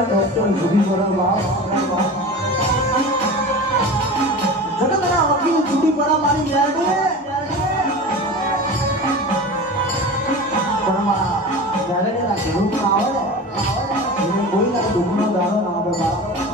ના ડોક્ટર સુધી પડા બાપ જગતના વકીલ છૂટી પડા મારી યાદે પણ મારા જ્યારે ના ખેડૂત આવે એને કોઈ ના દુઃખનો દાડો ના આવે બાપ